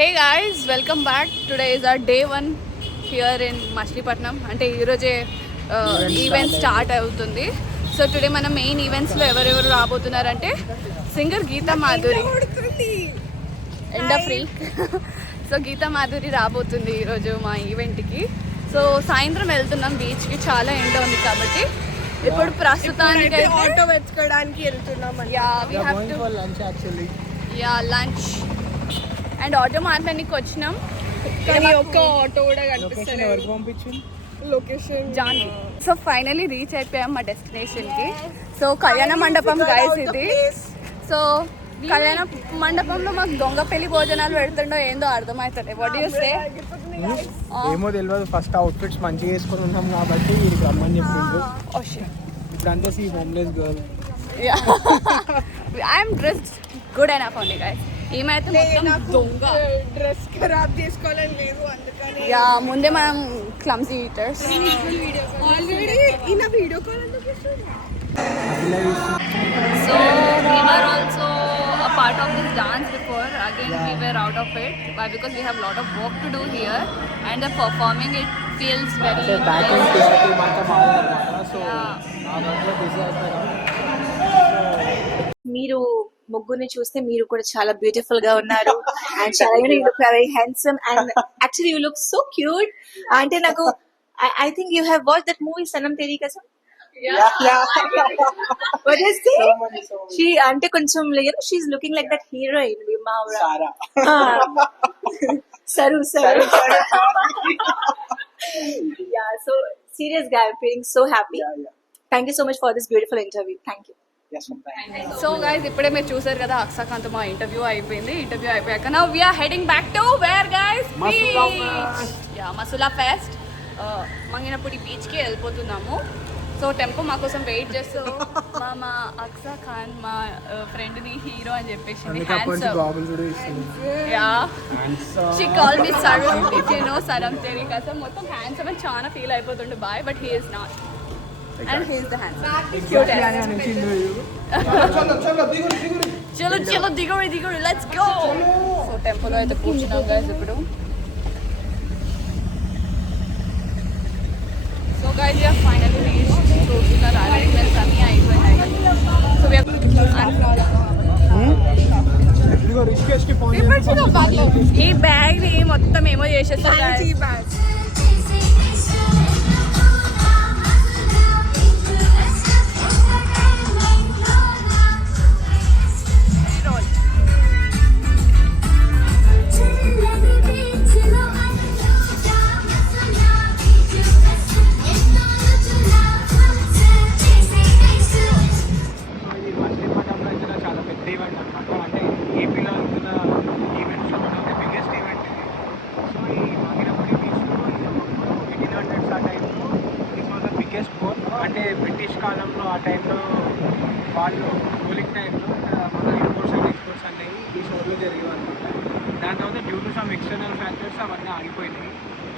Hey guys, welcome back. Today is our day 1 here in Machilipatnam. అంటే ఈరోజే event start అవుతుంది. So today మన main ఈవెంట్స్లో ఎవరెవరు రాబోతున్నారంటే సింగర్ గీతా మాధురి ఎండ ఫ్రీ. సో గీతా మాధురి రాబోతుంది ఈరోజు మా ఈవెంట్కి. సో సాయంత్రం వెళ్తున్నాం బీచ్కి, చాలా ఎండ ఉంది కాబట్టి. ఇప్పుడు ప్రస్తుతానికి ఆటో వెతుకోవడానికి వెళ్తున్నాం. లంచ్ అండ్ ఆటో మాట్లాడడానికి వచ్చినాం, కానీ ఒక్క ఆటో కూడా కనిపిస్తుంది. లొకేషన్ జాన్వి. సో ఫైనలీ రీచ్ అయిపోయాం మా డెస్టినేషన్కి. సో కళ్యాణ మండపం గైస్ ఇది. సో కళ్యాణ మండపంలో మాకు దొంగ పెళ్లి భోజనాలు పెడుతుండో ఏందో అర్థమవుతుంది. What you say? ఏమో తెలియదు. ఫస్ట్ అవుట్ఫిట్స్ మంచిగా వేసుకొని ఉన్నాం కాబట్టి వీరికి రమ్మని చెప్పిండు. ఇప్పుడంతా see homeless girl. I'm dressed good enough only guys. ఏమైతే మొత్తం దొంగ డ్రెస్ ఖరాబ్ చేసుకోవాలని లేదు, అందుకని ముందే మనం క్లమ్సీ ఈటర్స్. ఆల్రెడీ ఈయన video call So we were also a part of this dance before. Again, we were out of it. Why? Because we have a lot of work to do here, and the performing it feels very. So back and TRT మాత్రం బాగుందన్నమాట. So ఆ వర్క్లో busy అయిపోయాం. మీరు ముగ్గురిని చూస్తే మీరు కూడా చాలా బ్యూటిఫుల్ గా ఉన్నారు అండ్ చాలా you look very handsome and actually you look so cute. అంటే నాకు I think you have watch that movie Sanam Teri Kasam. She అంటే కొంచెం she looking like that heroine సరు సరు. యా, సో సీరియస్ గా I am feeling so happy. Thank you so much for this beautiful interview. Thank you. So guys, ఇప్పుడే మీరు చూసారు కదా అక్షకాంత్ మా ఇంటర్వ్యూ అయిపోయింది. ఇంటర్వ్యూ అయిపోయాక now we are heading back to where guys? Masula fest. Manginapudi బీచ్కి వెళ్ళిపోతున్నాము. సో టెంపో మా కోసం వెయిట్ చేస్తూ మా అక్షా ఖాన్ మా ఫ్రెండ్ని హీరో అని చెప్పేసి she call me Sanam. If you know Sanam Teri Kasam. మొత్తం హ్యాండ్సమ్ అని చాలా ఫీల్ అయిపోతుండే boy, but he is not. And he is the handsome. Chalo digori, let's go. So temple lo aithe కూర్చున్నాం guys ఇప్పుడు. So guys, we have finally reached. So the arrangements అన్నీ అయిపోయాయి. So we have ఇదిగో రిషికేష్కి phone చేసి ఈ bag ని మొత్తం ఏమో చేసేసారు guys. అంటే బ్రిటిష్ కాలంలో ఆ టైంలో వాళ్ళు రూలింగ్ టైంలో మన ఇంపోర్ట్స్ అండ్ ఎక్స్పోర్ట్స్ అనేవి ఈ షోర్లో జరిగేవి అనమాట. దాని తర్వాత due to some external factors అవన్నీ ఆగిపోయినాయి.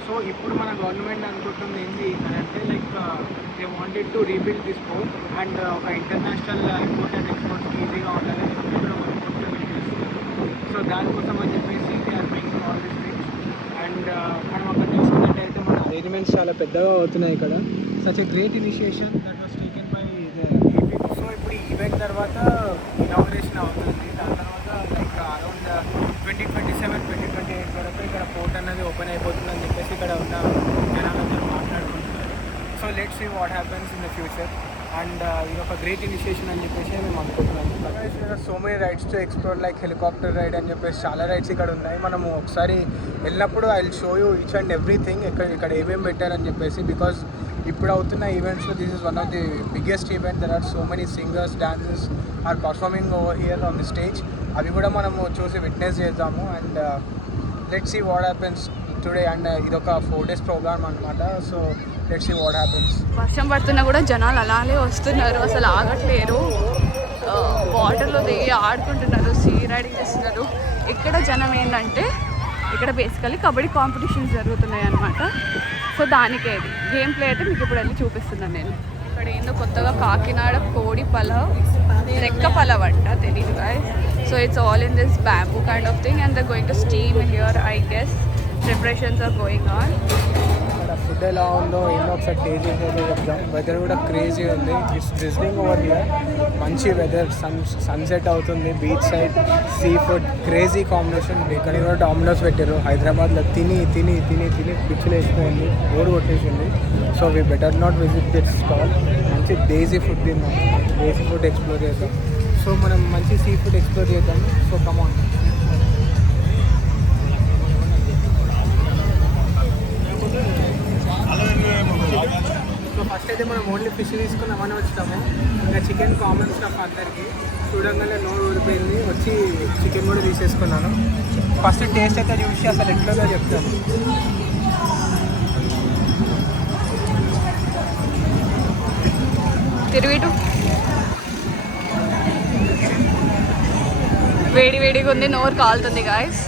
సో ఇప్పుడు మన గవర్నమెంట్ అనుకుంటుంది ఏంటి అని అంటే like they wanted to rebuild this port and ఒక ఇంటర్నేషనల్ ఇంపోర్ట్ అండ్ ఎక్స్పోర్ట్స్కి ఈజీగా ఉండాలని చెప్పి ఇక్కడ ఒక పోర్ట్ బిల్డ్ చేస్తుంది. సో దానికోసం అని చెప్పేసి they are making all this things. And మనం అక్కడ తీసుకున్నట్టయితే మన అరేంజ్మెంట్స్ చాలా పెద్దగా అవుతున్నాయి ఇక్కడ. Such a great initiation that was taken by the AP. So ఇప్పుడు ఈ ఈవెంట్ తర్వాత ఇనాగ్రేషన్ అవుతుంది. దాని తర్వాత లైక్ అరౌండ్ 2027-2028 వరకు ఇక్కడ పోర్ట్ అనేది ఓపెన్ అయిపోతుందని చెప్పేసి ఇక్కడ ఉన్న జనాలందరూ మాట్లాడుకుంటున్నారు. So let's see what happens in the future. And ఇది ఒక గ్రేట్ ఇనిషియేషన్ అని చెప్పేసి మేము అనుకుంటున్నాం. So many rides to explore like helicopter ride అని చెప్పేసి చాలా రైడ్స్ ఇక్కడ ఉన్నాయి. మనము ఒకసారి వెళ్ళినప్పుడు I will show you each and everything ఇక్కడ ఏమేమి పెట్టారని చెప్పేసి. బికాజ్ ఇప్పుడు అవుతున్న ఈవెంట్స్లో this is one of the biggest event. There are so many singers, dancers are performing over here on the stage. అవి కూడా మనము చూసి విట్నెస్ చేద్దాము. And let's see what happens today. And ఇదొక 4 days ప్రోగ్రామ్ అనమాట. So let's see what happens. వర్షం పడుతున్నా కూడా జనాలు అలానే వస్తున్నారు, అసలు ఆగట్లేరు. వాటర్లో దిగి ఆడుకుంటున్నారు, సీ రైడింగ్ చేస్తున్నారు. ఇక్కడ జనం ఏంటంటే ఇక్కడ బేసికలీ కబడ్డీ కాంపిటీషన్స్ జరుగుతున్నాయి అన్నమాట. సో దానికే ఇది గేమ్ ప్లే అయితే మీకు ఇప్పుడు వెళ్ళి చూపిస్తున్నాను నేను. ఇక్కడ ఏందో కొత్తగా కాకినాడ కోడి పలావ్, రెక్క పలావ్ అంట, తెలీదు guys. So So it's all in this bamboo kind of thing, and they're going to steam here, I guess. Preparations are going on. ఇక్కడ ఫుడ్ ఎలా ఉందో ఏమో ఒకసారి టేస్ట్ చేసేది చెప్తాం. వెదర్ కూడా క్రేజీ ఉంది. It's drizzling over here. మంచి వెదర్, సన్సెట్ అవుతుంది, beach side, sea food, crazy combination. ఇక్కడ కూడా డామినోస్ పెట్టారు. హైదరాబాద్లో తిని తిని తిని తిని పిచ్చులు వేసిపోయింది, ఓడి కొట్టేసింది. So we better not visit this stall. మంచి దేశీ ఫుడ్ తిన్నాం, దేశీ ఫుడ్ ఎక్స్ప్లోర్ చేద్దాం. సో మనం మంచి సీ ఫుడ్ ఎక్స్ప్లోర్ చేద్దాం. సో కమాన్. సో ఫస్ట్ అయితే మనం ఓన్లీ ఫిష్ తీసుకున్నామని వచ్చాము. ఇంకా చికెన్ కామన్ స్టఫ్ అందరికీ. చూడంగానే నోరు ఊడిపోయింది, వచ్చి చికెన్ కూడా తీసేసుకున్నాను. ఫస్ట్ టేస్ట్ అయితే చూసి అసలు ఎట్లుందో చెప్తాను. తిరువిటు వేడి వేడిగా ఉంది, నోరు కాలుతుంది గాయస్.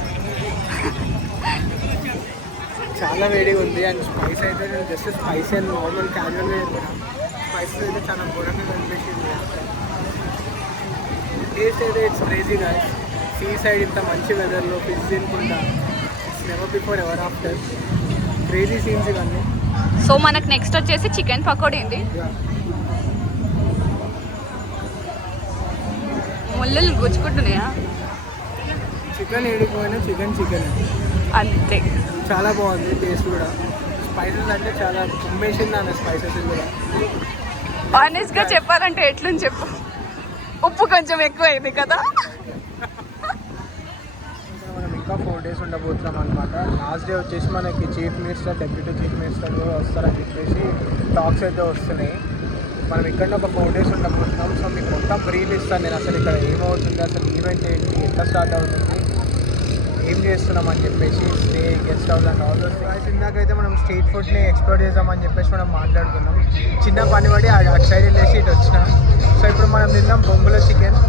చాలా వేడిగా ఉంది. అండ్ స్పైస్ అయితే నేను జస్ట్ స్పైస్ అండ్ నార్మల్ క్యాజువల్గా చెప్పాను. స్పైసెస్ అయితే చాలా ఘోరంగా కనిపించింది. టేస్ట్ అయితే it's crazy guys. Seaside ఇంత మంచి వెదర్లో ఫిష్ తినుకుంటా, it's never before ever after. Crazy scenes ఇవన్నీ. సో మనకు నెక్స్ట్ వచ్చేసి చికెన్ పకోడీ ఉంది. ముళ్ళు గుచ్చుకుంటున్నాయా? చికెన్ ఏడిపోయినా చికెన్ అంతే. చాలా బాగుంది టేస్ట్ కూడా. స్పైసెస్ అంటే చాలా కుమ్మేసింది అన్న స్పైసెస్ కూడా. ఆనెస్ట్గా చెప్పాలంటే ఎట్లని చెప్పు, ఉప్పు కొంచెం ఎక్కువ అయింది కదా. మనం ఇంకా 4 days ఉండబోతున్నాం అనమాట. లాస్ట్ డే వచ్చేసి మనకి chief minister, deputy chief minister కూడా వస్తారని చెప్పేసి టాక్స్ అయితే వస్తున్నాయి. మనం ఇక్కడ ఒక 4 days ఉండబోతున్నాం. సో మీకు మొత్తం బ్రీఫ్ ఇస్తాను నేను. అసలు ఇక్కడ ఏమవుతుంది, అసలు ఈవెంట్ ఏంటి, ఎట్లా స్టార్ట్ అవుతుంది, ఏం చేస్తున్నాం అని చెప్పేసి, stay, guest house and all those things. ఇందాకైతే మనం స్ట్రీట్ ఫుడ్ని ఎక్స్ప్లోర్ చేద్దామని చెప్పేసి మనం మాట్లాడుకున్నాం. చిన్న పని పడి అటు సైడ్ వెళ్ళేసి ఇటు వచ్చినాం. సో ఇప్పుడు మనం తిన్నాం బొంగులో చికెన్.